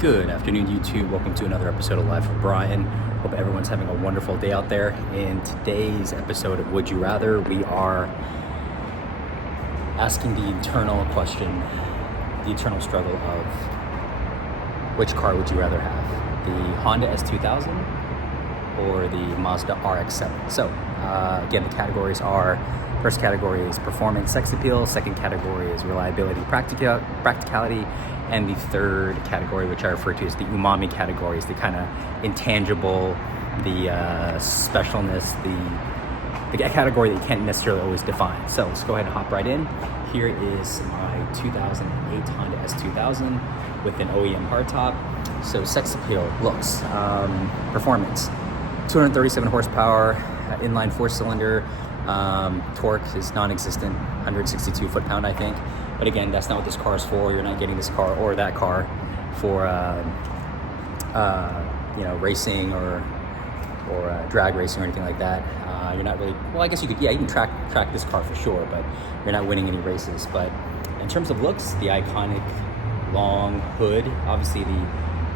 Good afternoon, YouTube. Welcome to another episode of Live with Brian. Hope everyone's having a wonderful day out there. In today's episode of Would You Rather, we are asking the eternal question, the eternal struggle of which car would you rather have? The Honda S2000 or the Mazda RX-7? So, again, the categories are, first category is performance, sex appeal. Second category is reliability, practicality. And the third category, which I refer to as the umami category, is the kind of intangible, the specialness, the category that you can't necessarily always define. So let's go ahead and hop right in. Here is my 2008 Honda S2000 with an OEM hardtop. So sex appeal, looks, performance, 237 horsepower, inline four-cylinder, torque is non-existent, 162 foot-pound, I think. But again, that's not what this car is for. You're not getting this car or that car for racing or drag racing or anything like that. You're not really, well, I guess you could, you can track this car for sure, but you're not winning any races. But in terms of looks, the iconic long hood, obviously the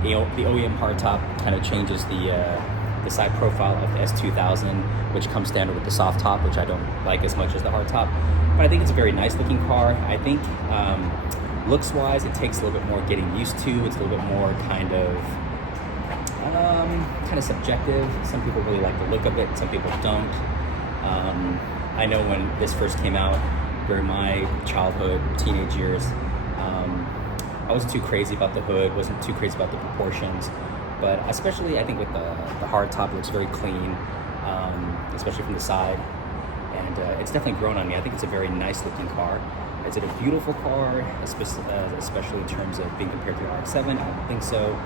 OEM hardtop kind of changes the side profile of the S2000, which comes standard with the soft top, which I don't like as much as the hardtop. But I think it's a very nice looking car. I think looks-wise, it takes a little bit more getting used to. It's a little bit more kind of subjective. Some people really like the look of it. Some people don't. I know when this first came out during my childhood, teenage years, I wasn't too crazy about the hood, wasn't too crazy about the proportions. But especially, I think with the hard top, it looks very clean, especially from the side. And it's definitely grown on me. I think it's a very nice looking car. Is it a beautiful car, especially in terms of being compared to the RX-7? I don't think so.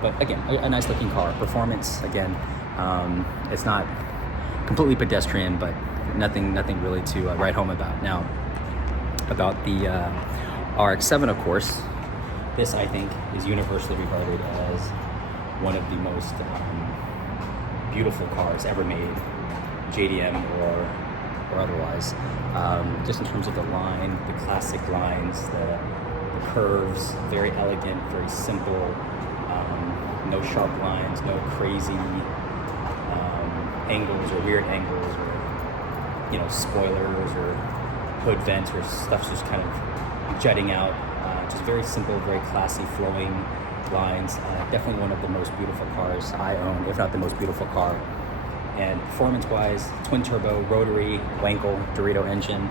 But again, a nice looking car. Performance, again, it's not completely pedestrian, but nothing really to write home about. Now, about the RX-7, of course, this I think is universally regarded as one of the most beautiful cars ever made, JDM or otherwise. Just in terms of the line, the classic lines, the curves, very elegant, very simple, no sharp lines, no crazy angles or weird angles or spoilers or hood vents or stuff's just kind of jutting out. Just very simple, very classy, flowing lines. Definitely one of the most beautiful cars I own, if not the most beautiful car. And performance-wise, twin turbo, rotary, Wankel, Dorito engine,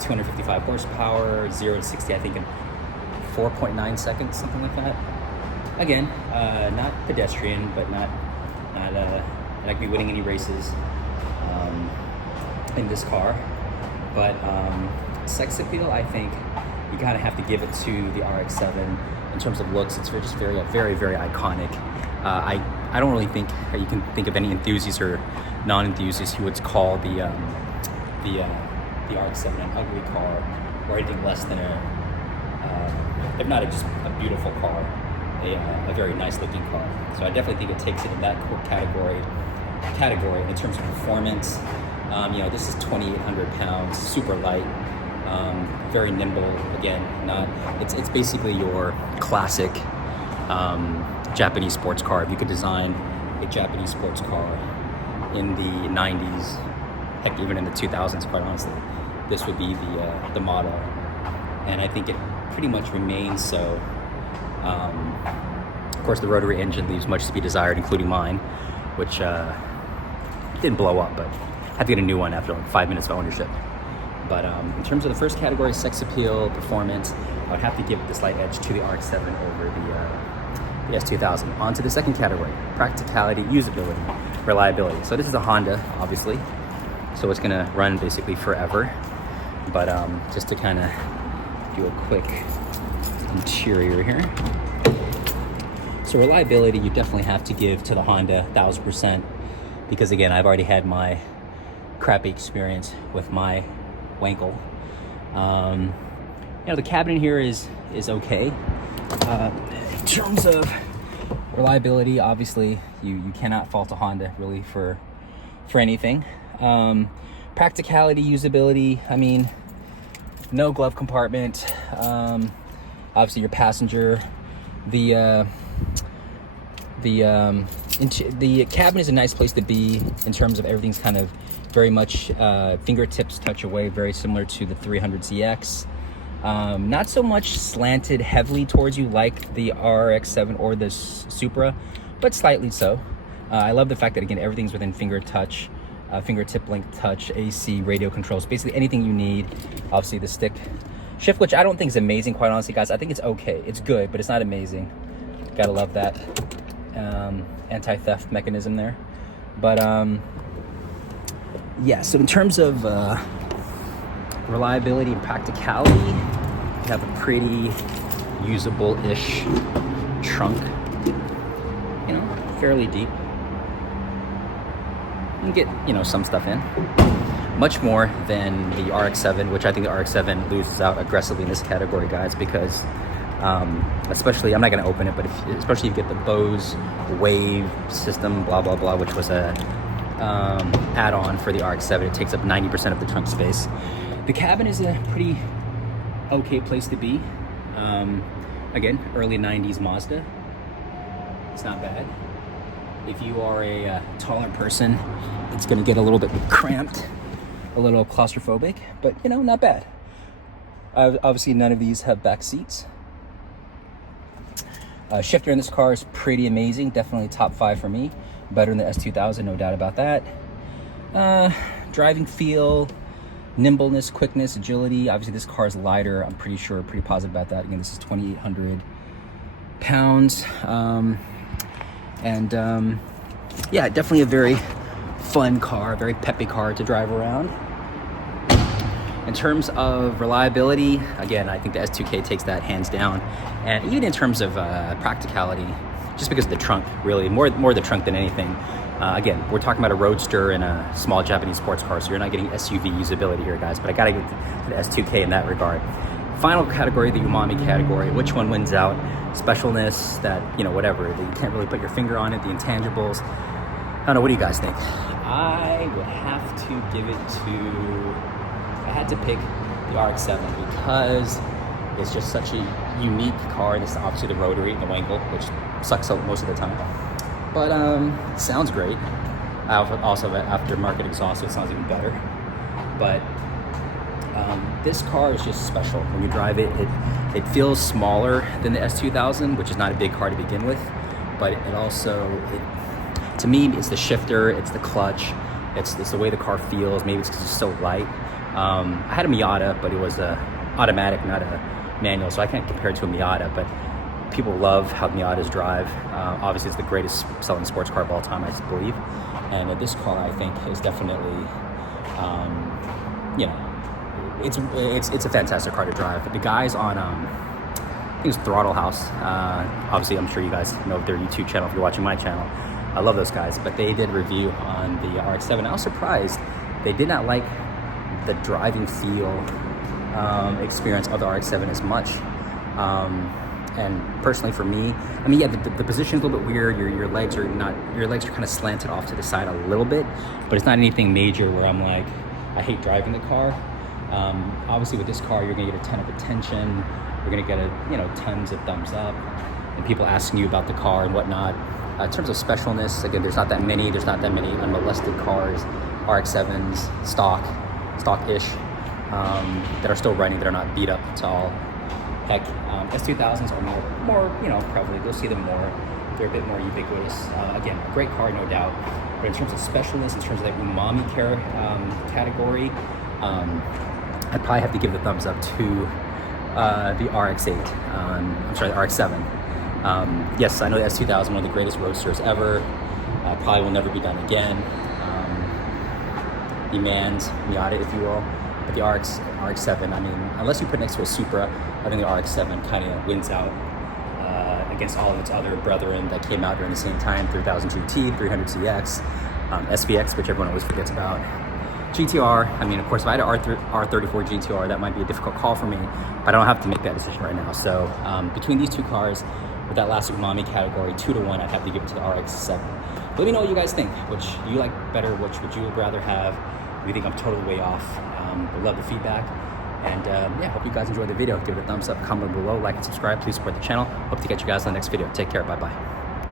255 horsepower, 0 to 60, I think in 4.9 seconds, something like that. Again, not pedestrian, but not going to be winning any races in this car. But sex appeal, I think you kind of have to give it to the RX-7. In terms of looks, it's just very, very iconic. I don't really think you can think of any enthusiasts or non-enthusiasts who would call the RX-7 an ugly car or anything less than if not just a beautiful car, a very nice looking car. So I definitely think it takes it in that category. In terms of performance, this is 2,800 pounds, super light. Very nimble. Again, it's basically your classic Japanese sports car. If you could design a Japanese sports car in the 90s, heck, even in the 2000s, quite honestly, this would be the model. And I think it pretty much remains so. Of course, the rotary engine leaves much to be desired, including mine, which didn't blow up, but I had to get a new one after like 5 minutes of ownership. But in terms of the first category, sex appeal, performance, I would have to give the slight edge to the RX-7 over the S2000. On to the second category, practicality, usability, reliability. So this is a Honda, obviously, so it's gonna run basically forever. But just to kind of do a quick interior here. So reliability, you definitely have to give to the Honda 1,000%, because again, I've already had my crappy experience with my Wankel. The cabin in here is okay. In terms of reliability, obviously you cannot fault a Honda really for anything. Practicality, usability, I mean, no glove compartment. Obviously your passenger, the the cabin is a nice place to be in terms of everything's kind of very much fingertips touch away, very similar to the 300ZX. Not so much slanted heavily towards you like the RX-7 or the Supra, but slightly so. I love the fact that, again, everything's within fingertip length touch, AC, radio controls, basically anything you need. Obviously the stick shift, which I don't think is amazing, quite honestly, guys. I think it's okay. It's good, but it's not amazing. Gotta love that anti-theft mechanism there. But yeah, so in terms of reliability and practicality, you have a pretty usable-ish trunk, you know, fairly deep. You can get, you know, some stuff in. Much more than the RX-7, which I think the RX-7 loses out aggressively in this category, guys, because especially, I'm not going to open it, but especially if you get the Bose Wave system, blah, blah, blah, which was a add-on for the RX-7, it takes up 90% of the trunk space. The cabin is a pretty okay place to be. Again, early 90s Mazda. It's not bad. If you are a taller person, it's going to get a little bit cramped, a little claustrophobic, but, you know, not bad. Obviously, none of these have back seats. Shifter in this car is pretty amazing. Definitely top 5 for me. Better than the S2000, no doubt about that. Driving feel, nimbleness, quickness, agility. Obviously, this car is lighter. I'm pretty sure, pretty positive about that. Again, this is 2,800 pounds. Yeah, definitely a very fun car, very peppy car to drive around. In terms of reliability, again, I think the S2K takes that hands down. And even in terms of practicality, just because of the trunk, really, more the trunk than anything. Again, we're talking about a roadster and a small Japanese sports car, so you're not getting SUV usability here, guys, but I gotta get to the S2K in that regard. Final category, the umami category. Which one wins out? Specialness, that, you know, whatever, that you can't really put your finger on it, the intangibles. I don't know, what do you guys think? I would have to give it to, I had to pick the RX-7 because it's just such a unique car. This is obviously the rotary and the wangle, which sucks out most of the time. But sounds great. Also, aftermarket exhaust, so it sounds even better. But this car is just special. When you drive it, it feels smaller than the S2000, which is not a big car to begin with. But it also, to me, it's the shifter, it's the clutch, it's the way the car feels. Maybe it's because it's so light. I had a Miata, but it was a automatic, not a manual, so I can't compare it to a Miata, but people love how Miatas drive. Obviously, it's the greatest selling sports car of all time, I believe. And this car, I think, is definitely, you know, it's a fantastic car to drive. The guys on, I think it's Throttle House. Obviously, I'm sure you guys know their YouTube channel if you're watching my channel. I love those guys, but they did a review on the RX-7. I was surprised they did not like the driving feel experience of the RX-7 as much. And personally for me, I mean, yeah, the position is a little bit weird. Your legs are kind of slanted off to the side a little bit, but it's not anything major where I'm like, I hate driving the car. Obviously with this car, you're gonna get a ton of attention. You're gonna get tons of thumbs up and people asking you about the car and whatnot. In terms of specialness, again, there's not that many unmolested cars, RX-7s, stock-ish, that are still running, that are not beat up to all heck. S2000s are more prevalent. You'll see them more. They're a bit more ubiquitous. Again, great car, no doubt. But in terms of specialness, in terms of that umami category, I'd probably have to give the thumbs up to the RX-8. The RX-7. Yes, I know the S2000, one of the greatest roadsters ever. Probably will never be done again. The man's Miata, if you will. But the RX-7, I mean, unless you put it next to a Supra, I think the RX-7 kind of wins out against all of its other brethren that came out during the same time. 3000 GT, 300ZX, SVX, which everyone always forgets about. GTR, I mean, of course, if I had an R34 GTR, that might be a difficult call for me, but I don't have to make that decision right now. So between these two cars, with that last umami category, 2-1, I'd have to give it to the RX-7. Let me know what you guys think. Which do you like better? Which would you rather have? If you think I'm totally way off, would love the feedback. And yeah, hope you guys enjoyed the video. Give it a thumbs up, comment below, like and subscribe. Please support the channel. Hope to catch you guys on the next video. Take care. Bye-bye.